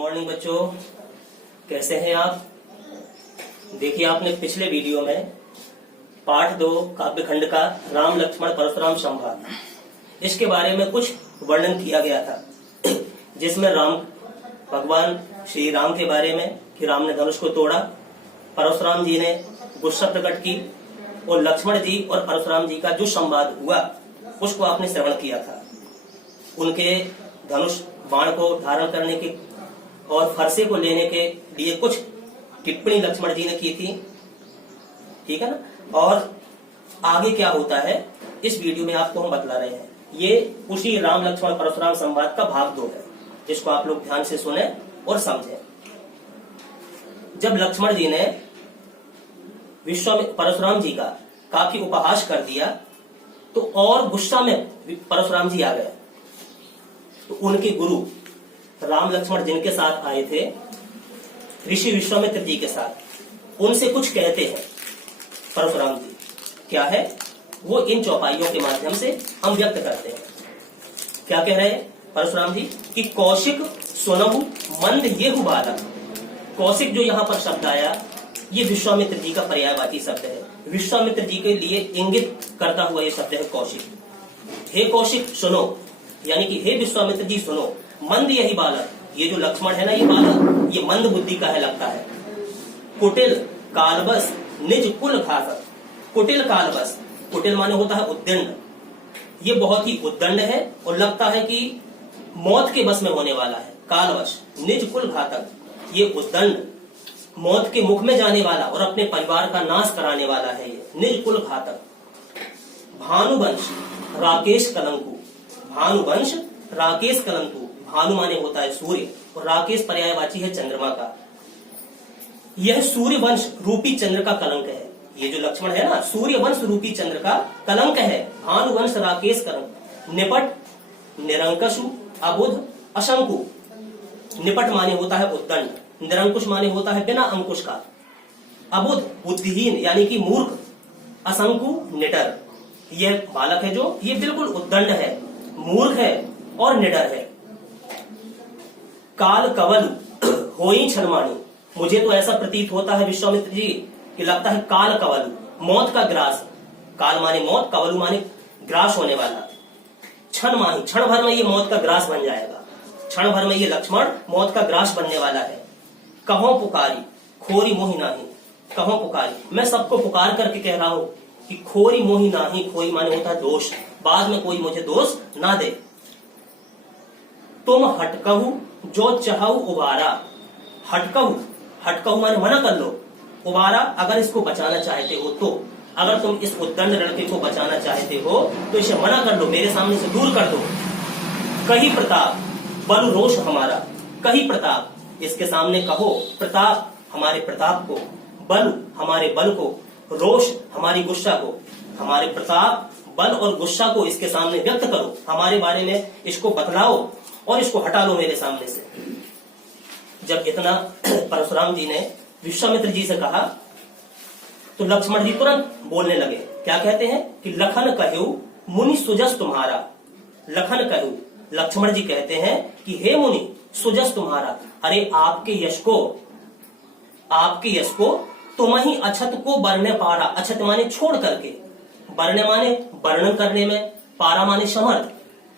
Morning बच्चों, कैसे हैं आप। देखिए, आपने पिछले वीडियो में पाठ 2 काव्यखंड का राम लक्ष्मण परशुराम संवाद, इसके बारे में कुछ वर्णन किया गया था, जिसमें राम भगवान श्री राम के बारे में कि राम ने धनुष को तोड़ा, परशुराम जी ने गुस्सा प्रकट की और लक्ष्मण जी और परशुराम जी का जो संवाद हुआ उसको आपने श्रवण किया था। उनके धनुष बाण को धारण करने के और फरसे को लेने के लिए कुछ टिप्पणी लक्ष्मण जी ने की थी, ठीक है ना। और आगे क्या होता है इस वीडियो में आपको हम बतला रहे हैं। ये उसी राम लक्ष्मण परशुराम संवाद का भाग 2 है, जिसको आप लोग ध्यान से सुने और समझें। जब लक्ष्मण जी ने परशुराम जी का काफी उपहास कर दिया तो और गुस्सा में परशुराम जी आ गए। तो उनके गुरु राम लक्ष्मण जिनके साथ आए थे, ऋषि विश्वामित्र जी के साथ, उनसे कुछ कहते हैं परशुराम जी। क्या है वो इन चौपाइयों के माध्यम से हम व्यक्त करते हैं। क्या कह रहे हैं परशुराम जी कि कौशिक सुनहु मंद ये हुबाला। कौशिक जो यहाँ पर शब्द आया, ये विश्वामित्र जी का पर्यायवाची शब्द है। विश्वामित्र जी के लिए इंगित करता हुआ ये शब्द है कौशिक। हे कौशिक सुनो, यानी कि हे विश्वामित्र जी सुनो, मंद यही बालक, ये जो लक्ष्मण है ना, ये बालक ये मंद बुद्धि का है लगता है। कुटिल कालबस निज कुल घातक। कुटिल कालबस, कुटिल माने होता है उद्दंड, ये बहुत ही उद्दंड है और लगता है कि मौत के बस में होने वाला है। कालवश निज कुल घातक, ये उद्दंड मौत के मुख में जाने वाला और अपने परिवार का नाश कराने वाला है। ये निज कुल घातक। भानुवंश राकेश कलंकु। भानुवंश राकेश कलंकु, भानु माने होता है सूर्य और राकेश पर्यायवाची है चंद्रमा का। यह सूर्य वंश रूपी चंद्र का कलंक है। ये जो लक्ष्मण है ना, सूर्य वंश रूपी चंद्र का कलंक है। भानुवंश राकेश कलंक। निपट निरंकशु अबुध अशंकु। निपट माने होता है उद्दंड, निरंकुश माने होता है बिना अंकुश का, अबुध बुद्धिहीन यानी कि मूर्ख, अशंकु निडर। यह बालक है जो ये बिल्कुल उद्दंड है, मूर्ख है और निडर है। काल कवल होई छलमानी। मुझे तो ऐसा प्रतीत होता है विश्वामित्र जी कि लगता है काल कवल, मौत का ग्रास। काल माने मौत, कवलु माने ग्रास होने वाला। क्षण माही, क्षण भर में ये मौत का ग्रास बन जाएगा। क्षण भर में ये लक्ष्मण मौत का ग्रास बनने वाला है। कहो पुकारी खोरी मोहि नाही। कहो पुकारी, मैं सबको पुकार करके कह रहा हूं कि खोरी मोहि नाही। खोरी माने होता है दोष, बाद में कोई मुझे दोष ना दे। तुम हटकहु जो चाहू उबारा। हटकहु, हटकहु माने मना कर लो। उबारा, अगर इसको बचाना चाहते हो तो, अगर तुम इस उद्दंड लड़के को बचाना चाहते हो तो इसे मना कर लो, मेरे सामने से दूर कर दो। कही प्रताप बल रोष हमारा। कही प्रताप, इसके सामने कहो प्रताप, हमारे प्रताप को, बल हमारे बल को, रोष हमारी गुस्सा को। हमारे प्रताप, बल और गुस्सा को इसके सामने व्यक्त करो, हमारे बारे में इसको बतलाओ और इसको हटा लो मेरे सामने से। जब इतना परशुराम जी ने विश्वामित्र जी से कहा तो लक्ष्मण जी तुरंत बोलने लगे। क्या कहते हैं कि लखन कहु मुनि सुजस तुम्हारा। लखन कहु, लक्ष्मण जी कहते हैं कि हे मुनि सुजस तुम्हारा। अरे आपके यश को तुम ही अछत को बरने पारा। अछत माने छोड़ करके, बरने माने वर्णन करने में, पारा माने समर्थ।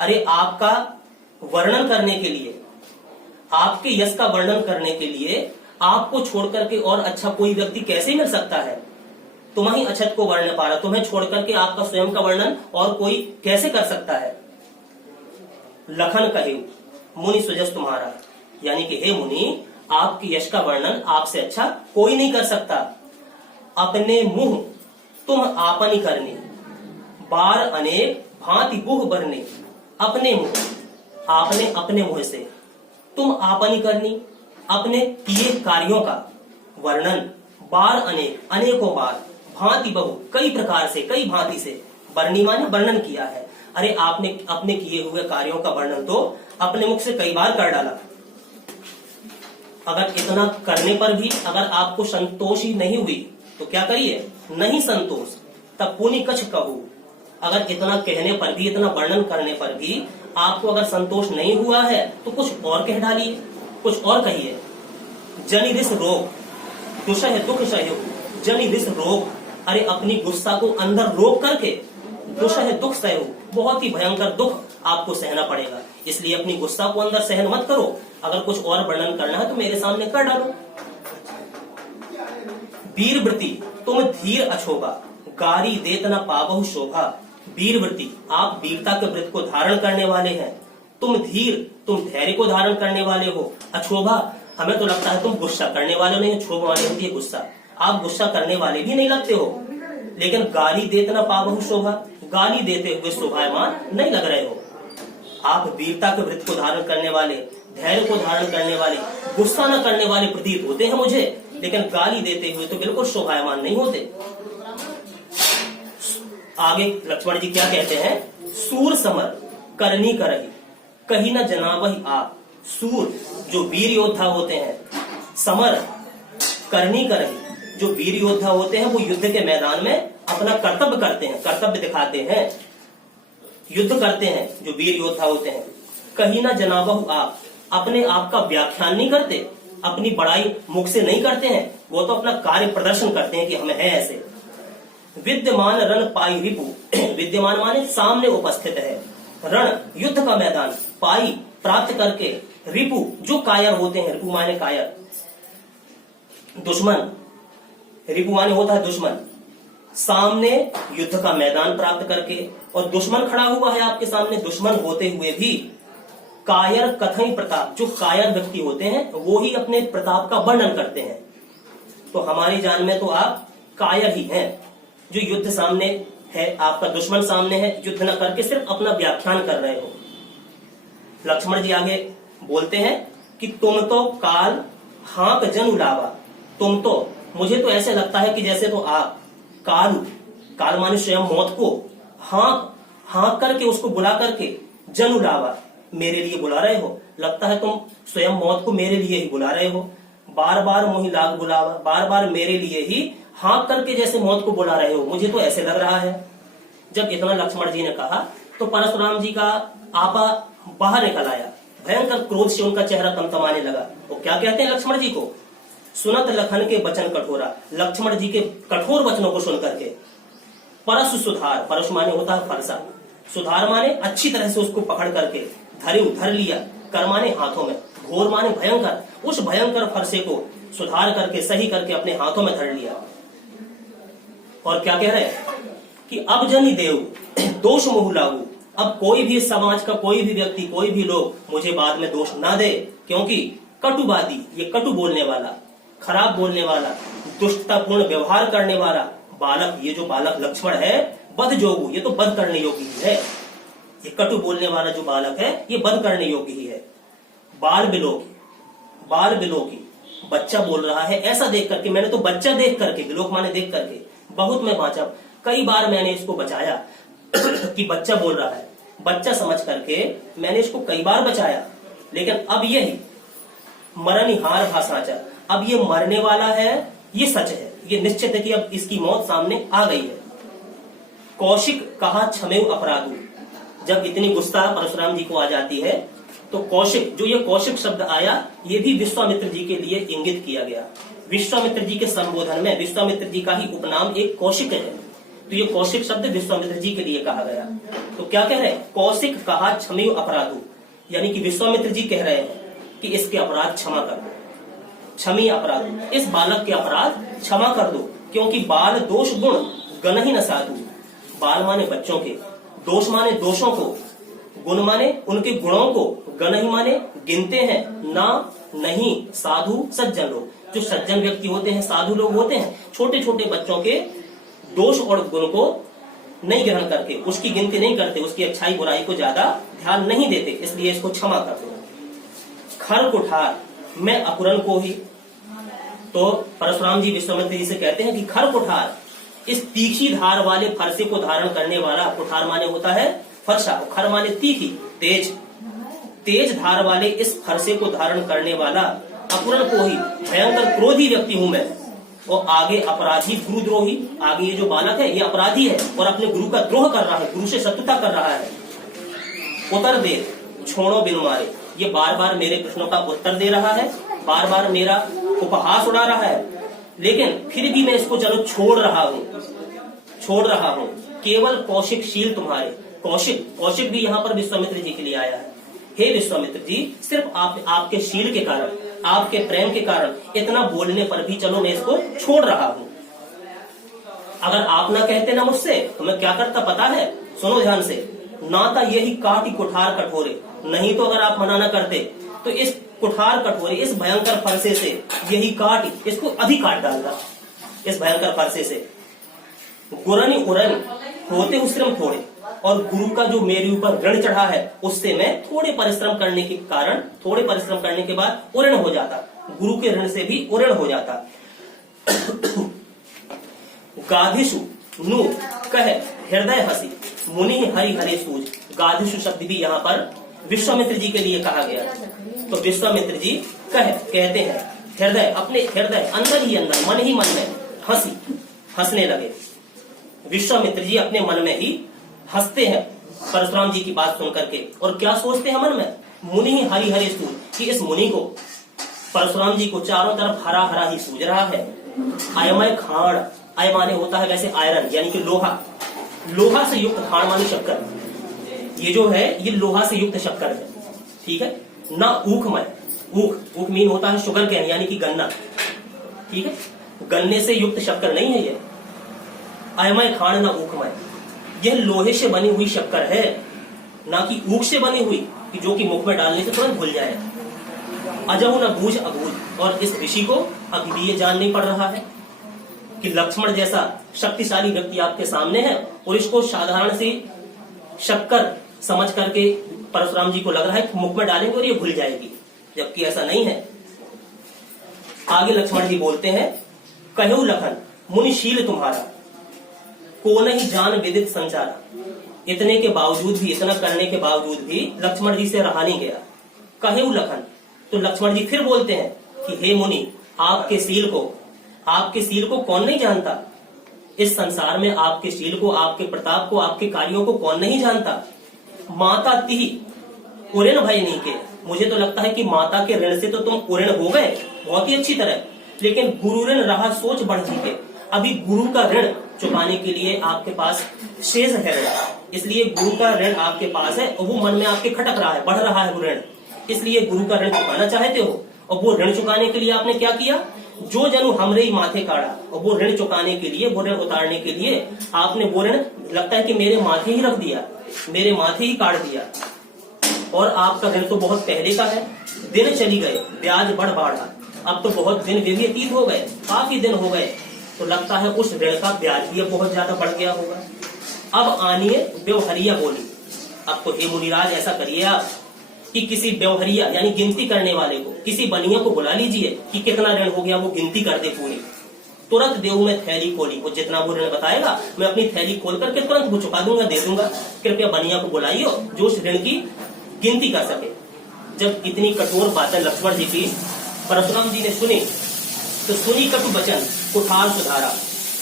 अरे आपका वर्णन करने के लिए, आपके यश का वर्णन करने के लिए आपको छोड़ करके और अच्छा कोई व्यक्ति कैसे मिल सकता है। तुम ही अछत को वर्णन पारा, तुम्हें छोड़ करके आपका स्वयं का वर्णन और कोई कैसे कर सकता है। लखन कहे मुनि सुजस तुम्हारा, यानी कि हे मुनि, आपके यश का वर्णन आपसे अच्छा कोई नहीं कर सकता। अपने मुंह तुम आपनी करनी, बार अनेक भांति गुह भरने। अपने मुंह, आपने अपने मुंह से, तुम आपनी करनी, अपने किए कार्यों का वर्णन, बार अनेक, अनेकों बार, भांति बहु, कई प्रकार से, कई भांति से, वर्णी माने वर्णन किया है। अरे आपने अपने किए हुए कार्यों का वर्णन तो अपने मुख से कई बार कर डाला। अगर इतना करने पर भी अगर आपको संतोष ही नहीं हुई तो क्या करिए, नहीं संतोष तब पुनि कछ कहू। अगर इतना कहने पर भी, इतना वर्णन करने पर भी आपको अगर संतोष नहीं हुआ है तो कुछ और कह डालिए। कुछ और कहिए। जनि रिस रोग दुषह दुख सहयो, जनि रिस रोग, अरे अपनी गुस्सा को अंदर रोक करके दुषह दुख सहयो, बहुत ही भयंकर दुख आपको सहना पड़ेगा, इसलिए अपनी गुस्सा को अंदर सहन मत करो। अगर कुछ और वर्णन करना है तो मेरे सामने कर डालो। वीरवृत्ति तुम धीर अछोभा, गारी देत न पावहु शोभा। वीरवृत्ति, आप वीरता के व्रत को धारण करने वाले हैं। तुम धीर, तुम धैर्य को धारण करने वाले हो। अछोभा, हमें तो लगता है तुम गुस्सा करने वाले नहीं, क्षोभ वाले होती है गुस्सा, आप गुस्सा करने वाले भी नहीं लगते हो। लेकिन गाली देत न पावहु शोभा, गाली देते हुए शोभायमान नहीं लग रहे हो। आप वीरता के व्रत को धारण करने वाले, धैर्य को धारण करने वाले, गुस्सा न करने वाले प्रतीत होते हैं मुझे, लेकिन गाली देते हुए तो बिल्कुल शोभायमान नहीं होते। आगे लक्ष्मण जी क्या कहते हैं? सूर समर करनी करही, कहीं न जनावही आप। सूर जो वीर योद्धा होते हैं, समर करनी करही, जो वीर योद्धा होते हैं वो युद्ध के मैदान में अपना कर्तव्य करते हैं, कर्तव्य दिखाते हैं, युद्ध करते हैं जो वीर योद्धा होते हैं। कहीं ना जनाबहु आप, अपने आप का व्याख्यान नहीं करते, अपनी बड़ाई मुख से नहीं करते हैं, वो तो अपना कार्य प्रदर्शन करते हैं कि हमें है ऐसे। विद्यमान रण पाई रिपु, विद्यमान माने सामने उपस्थित है, रण युद्ध का मैदान, पाई प्राप्त करके, रिपु जो कायर होते हैं, रिपु माने कायर, दुश्मन, रिपु माने होता है दुश्मन, सामने युद्ध का मैदान प्राप्त करके, और दुश्मन खड़ा हुआ है आपके सामने, दुश्मन होते हुए भी कायर कथई प्रताप, जो कायर व्यक्ति होते हैं वो ही अपने प्रताप का वर्णन करते हैं। तो हमारी जान में तो आप कायर ही हैं, जो युद्ध सामने है, आपका दुश्मन सामने है, युद्ध न करके सिर्फ अपना व्याख्यान कर रहे हो। लक्ष्मण जी आगे बोलते हैं कि तुम तो काल हाँक जन उलावा, तुम तो, मुझे तो ऐसे लगता है कि जैसे तो आप काल, काल माने स्वयं मौत को, हाँक करके उसको बुला करके, जन उलावा मेरे लिए बुला रहे हो। लगता है तुम स्वयं मौत को मेरे लिए ही बुला रहे हो, बार बार मोहि लाग बुलावा, बार बार मेरे लिए ही हाँक करके जैसे मौत को बुला रहे हो, मुझे तो ऐसे लग रहा है। जब इतना लक्ष्मण जी ने कहा तो परशुराम जी का आपा बाहर निकल आया, भयंकर क्रोध से उनका चेहरा तमतमाने लगा। वो क्या कहते हैं लक्ष्मण जी को? सुनत लखन के वचन कठोरा, लक्ष्मण जी के कठोर वचनों को सुन करके, परशु सुधार, परशु माने होता है फरसा, सुधार माने अच्छी तरह से उसको पकड़ करके, धर लिया, कर माने हाथों में, घोर माने भयंकर, उस भयंकर फरसे को सुधार करके, सही करके अपने हाथों में धर लिया। और क्या कह रहे हैं कि अब जनि देव दोष मोह लागू, अब कोई भी समाज का कोई भी व्यक्ति, कोई भी लोग मुझे बाद में दोष ना दे, क्योंकि कटुवादी, ये कटु बोलने वाला, खराब बोलने वाला, दुष्टतापूर्ण व्यवहार करने वाला बालक, ये जो बालक लक्ष्मण है, बध जोगु, ये तो बध करने योग्य ही है। ये कटु बोलने वाला जो बालक है ये बध करने योग्य ही है। बाल बिलोकी, बाल बिलोकी, बच्चा बोल रहा है ऐसा देख करके, मैंने तो बच्चा देख करके, बिलोक माने देख करके, बहुत मैं बाँचा, कई बार मैंने इसको बचाया कि बच्चा बोल रहा है, बच्चा समझ करके मैंने इसको कई बार बचाया, लेकिन अब यही मरनिहार भाषाचा, अब ये मरने वाला है, ये सच है, ये निश्चित है कि अब इसकी मौत सामने आ गई है। कौशिक कहा क्षमेव अपराधु, जब इतनी गुस्सा परशुराम जी को आ जाती है तो कौशिक, जो ये कौशिक शब्द आया, ये भी विश्वामित्र जी के लिए इंगित किया गया। विश्वामित्र जी के संबोधन में, विश्वामित्र जी का ही उपनाम एक कौशिक है, तो ये कौशिक शब्द विश्वामित्र जी के लिए कहा गया। तो क्या कह रहे हैं? कौशिक कहा क्षमेव अपराधु, यानी कि विश्वामित्र जी कह रहे हैं कि इसके अपराध क्षमा कर दो, क्षमी अपराध, इस बालक के अपराध क्षमा कर दो, क्योंकि बाल दोष गुण गण ही न साधु, बाल माने बच्चों के, दोष माने दोषों को, गुण माने उनके गुणों को, गण ही माने गिनते हैं, ना नहीं साधु सज्जन लोग, जो सज्जन व्यक्ति होते हैं, साधु लोग होते हैं, छोटे छोटे बच्चों के दोष और गुण को नहीं ग्रहण करके, उसकी गिनती नहीं करते, उसकी अच्छाई बुराई को ज्यादा ध्यान नहीं देते, इसलिए इसको क्षमा कर दो। खर कुठार मैं अकुरन को ही, तो परशुराम जी विश्वामित्र जी से कहते हैं कि खर कुठार, इस तीखी धार वाले फरसे को धारण करने वाला, कुठार माने होता है फरसा, खर माने तीखी, तेज, तेज धार वाले इस फरसे को धारण करने वाला अकुरन को ही, भयंकर क्रोधी व्यक्ति हूं मैं। और आगे अपराधी गुरुद्रोही, आगे ये जो बालक है ये अपराधी है और अपने गुरु का द्रोह कर रहा है, गुरु से शत्रुता कर रहा है। उतर दे, छोड़ो बिनु मारे। ये बार बार मेरे प्रश्नों का उत्तर दे रहा है, बार बार मेरा उपहास उड़ा रहा है, लेकिन फिर भी मैं इसको चलो छोड़ रहा हूँ। केवल कौशिक शील तुम्हारे। कौशिक भी यहाँ पर विश्वामित्र जी के लिए आया है। हे विश्वामित्र जी, सिर्फ आपके शील के कारण, आपके प्रेम के कारण इतना बोलने पर भी चलो मैं इसको छोड़ रहा हूँ। अगर आप ना कहते ना मुझसे तो मैं क्या करता पता है? सुनो ध्यान से। नाता यही काटी कुठार कठोरे, नहीं तो अगर आप मना ना करते तो इस कुठार कठोरे, इस भयंकर फरसे से यही काट, इसको अभी काट डालता इस भयंकर फरसे से। गुरनि उरन होते श्रम थोड़े, और गुरु का जो मेरे ऊपर ऋण चढ़ा है उससे मैं थोड़े परिश्रम करने के बाद उऋण हो जाता, गुरु के ऋण से भी उऋण हो जाता। गाधिशु नु कह हृदय हसी, मुनि हरि हरे सूझ। गाधिशु शब्द भी यहाँ पर विश्वामित्र जी के लिए कहा गया। तो विश्वामित्र जी कहते हैं हृदय, अपने हृदय अंदर ही अंदर, मन ही मन में हंसने लगे। विश्वामित्र जी अपने मन में ही हंसते हैं परशुराम जी की बात सुन करके, और क्या सोचते हैं मन में? मुनि हरि हरे सूझ, कि इस मुनि को, परशुराम जी को चारों तरफ हरा हरा ही सूझ रहा है। अयमय खाण, अय माने होता है वैसे आयरन, यानी कि लोहा से युक्त, खाण माने शक्कर, ये जो है ये लोहा से युक्त शक्कर है, ठीक है ना। ऊखमय, ऊख मीन होता है शुगर कैन, यानी कि गन्ना, ठीक है, गन्ने से युक्त शक्कर नहीं है ये। अयमय खाण ना ऊखमय, यह लोहे से बनी हुई शक्कर है, ना कि ऊख से बनी हुई, कि जो कि मुख में डालने से तुरंत भूल जाए। अजहु न बूझ अबूझ, और इस ऋषि को अभी भी ये जान नहीं पड़ रहा है कि लक्ष्मण जैसा शक्तिशाली व्यक्ति आपके सामने है, और इसको साधारण सी शक्कर समझ करके परशुराम जी को लग रहा है कि मुख में डालेंगे और ये भूल जाएगी, जबकि ऐसा नहीं है। आगे लक्ष्मण जी बोलते हैं, कहु लखन मुनिशील तुम्हारा, को नहीं जान विदित संचारा। इतने के बावजूद भी, इतना करने के बावजूद भी लक्ष्मण जी से रहा नहीं गया। कहु लखन, तो लक्ष्मण जी फिर बोलते हैं कि हे मुनि, आपके शील को कौन नहीं जानता? इस संसार में आपके शील को, आपके प्रताप को, आपके कार्यों को कौन नहीं जानता? माता तिहि उऋण भय नहीं के, मुझे तो लगता है कि माता के ऋण से तो तुम उऋण हो गए बहुत ही अच्छी तरह, लेकिन गुरु ऋण रहा सोच बढ़ के, अभी गुरु का ऋण चुकाने के लिए आपके पास शेष है ऋण, इसलिए गुरु का ऋण आपके पास है और वो मन में आपके खटक रहा है, बढ़ रहा है वो ऋण, इसलिए गुरु का ऋण चुकाना चाहते हो। और वो ऋण चुकाने के लिए आपने क्या किया? जो जनु हमरे ही माथे काढ़ा, और वो ऋण चुकाने के लिए, वो ऋण उतारने के लिए आपने वो ऋण, लगता है कि मेरे माथे ही रख दिया, मेरे माथे ही काट दिया। और आपका ऋण तो बहुत पहले का है, दिन चली गए ब्याज बढ़ बढ़ा, अब तो बहुत दिन व्यतीत हो गए, काफी दिन हो गए, तो लगता है उस ऋण का ब्याज भी बहुत ज्यादा बढ़ गया होगा। अब आनिए व्यवहारिया बोली, अब तो हे मुनिराज ऐसा करिए आप कि किसी व्यवहारिया यानी गिनती करने वाले को, किसी बनिया को बुला लीजिए कि कितना ऋण हो गया वो गिनती कर दे पूरी। तुरंत देव में थैली खोली, वो जितना वो ऋण बताएगा मैं अपनी थैली खोल करके तुरंत वो चुका दूंगा, दे दूंगा। कृपया बनिया को बुलाइए जो उस ऋण की गिनती कर सके। जब इतनी कठोर बातें लक्ष्मण जी की परशुराम जी ने सुनी, तो सुनी कटु वचन कुठार सुधारा।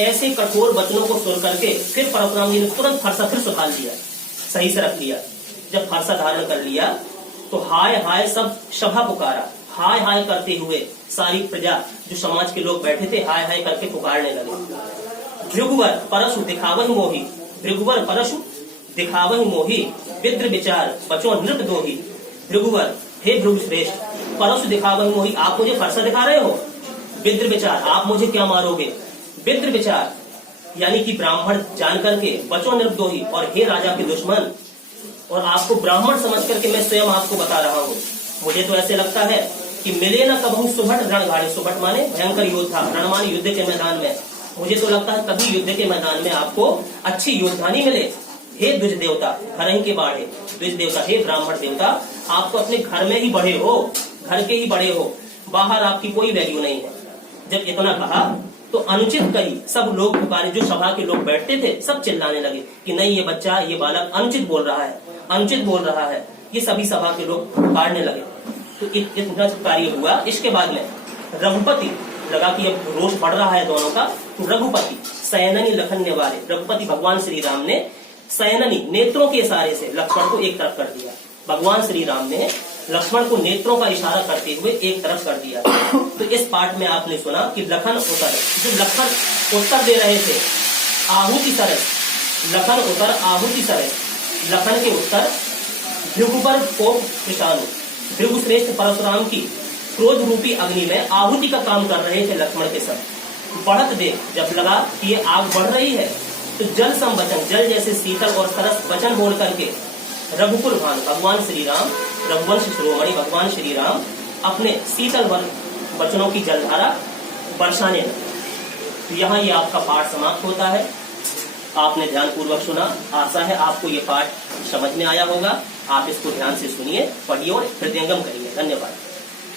ऐसे कठोर वचनों को सुन करके फिर परशुराम जी ने तुरंत फरसा फिर सुधार लिया, सही से रख लिया। जब फरसा धारण कर लिया तो हाय हाय सब सभा पुकारा, हाय हाय करते हुए सारी प्रजा, जो समाज के लोग बैठे थे, हाय हाय करके पुकारने लगे। भृगुवर परशु दिखावहि मोही, भृगुवर परशु दिखावहि मोही, विद्र विचार बचो नृप दोही। भृगुवर, हे भृगु श्रेष्ठ, परशु दिखावहि मोही, आप मुझे फरसा दिखा रहे हो। विद्र विचार, आप मुझे क्या मारोगे। विद्र विचार यानी कि ब्राह्मण जान करके, बचो नृप दोही, और हे राजा के दुश्मन, और आपको ब्राह्मण समझ करके मैं स्वयं आपको बता रहा हूँ। मुझे तो ऐसे लगता है कि मिले न कबहू सुभट रणघाड़ी, सुभट माने भयंकर योद्धा, रण माने युद्ध के मैदान में, मुझे तो लगता है कभी युद्ध के मैदान में आपको अच्छी योद्धा नहीं मिले। हे द्विज देवता, घर ही के बाढ़े, द्विज देवता, हे ब्राह्मण देवता, आप तो अपने घर में ही बड़े हो, घर के ही बड़े हो, बाहर आपकी कोई वैल्यू नहीं है। जब इतना कहा तो अनुचित कही, सब लोग पुकारे, जो सभा के लोग बैठते थे सब चिल्लाने लगे कि नहीं, ये बच्चा, ये बालक अनुचित बोल रहा है, अनुचित बोल रहा है। ये सभी सभा के लोग पुकारने लगे। तो इतना कार्य हुआ। इसके बाद में रघुपति लगा कि अब रोष बढ़ रहा है दोनों का, तो रघुपति सैननी लखन ने वाले, रघुपति भगवान श्री राम ने सैननी नेत्रों के इशारे से लक्ष्मण को एक तरफ कर दिया। भगवान श्री राम ने लक्ष्मण को नेत्रों का इशारा करते हुए एक तरफ कर दिया। तो इस पाठ में आपने सुना कि लखन उत्तर, जो लखन उत्तर दे रहे थे आहुति सरस, लखन उत्तर आहुति सरस, लखन के उत्तर भृगुपर कोप कृषाणु, भृगु श्रेष्ठ परशुराम की क्रोध रूपी अग्नि में आहुति का काम कर रहे थे लक्ष्मण के संग। बढ़त देख जब लगा कि ये आग बढ़ रही है तो जल संवचन, जल जैसे शीतल और सरस वचन बोल करके रघुकुल भान भगवान श्री राम, रघुवंश शिरोमणि भगवान श्री राम अपने शीतल वचनों की जलधारा बरसाने लगे। तो यहाँ ये आपका पाठ समाप्त होता है। आपने ध्यान पूर्वक सुना, आशा है आपको ये पाठ समझ में आया होगा। आप इसको ध्यान से सुनिए, पढ़िए और हृदयंगम करिए। धन्यवाद।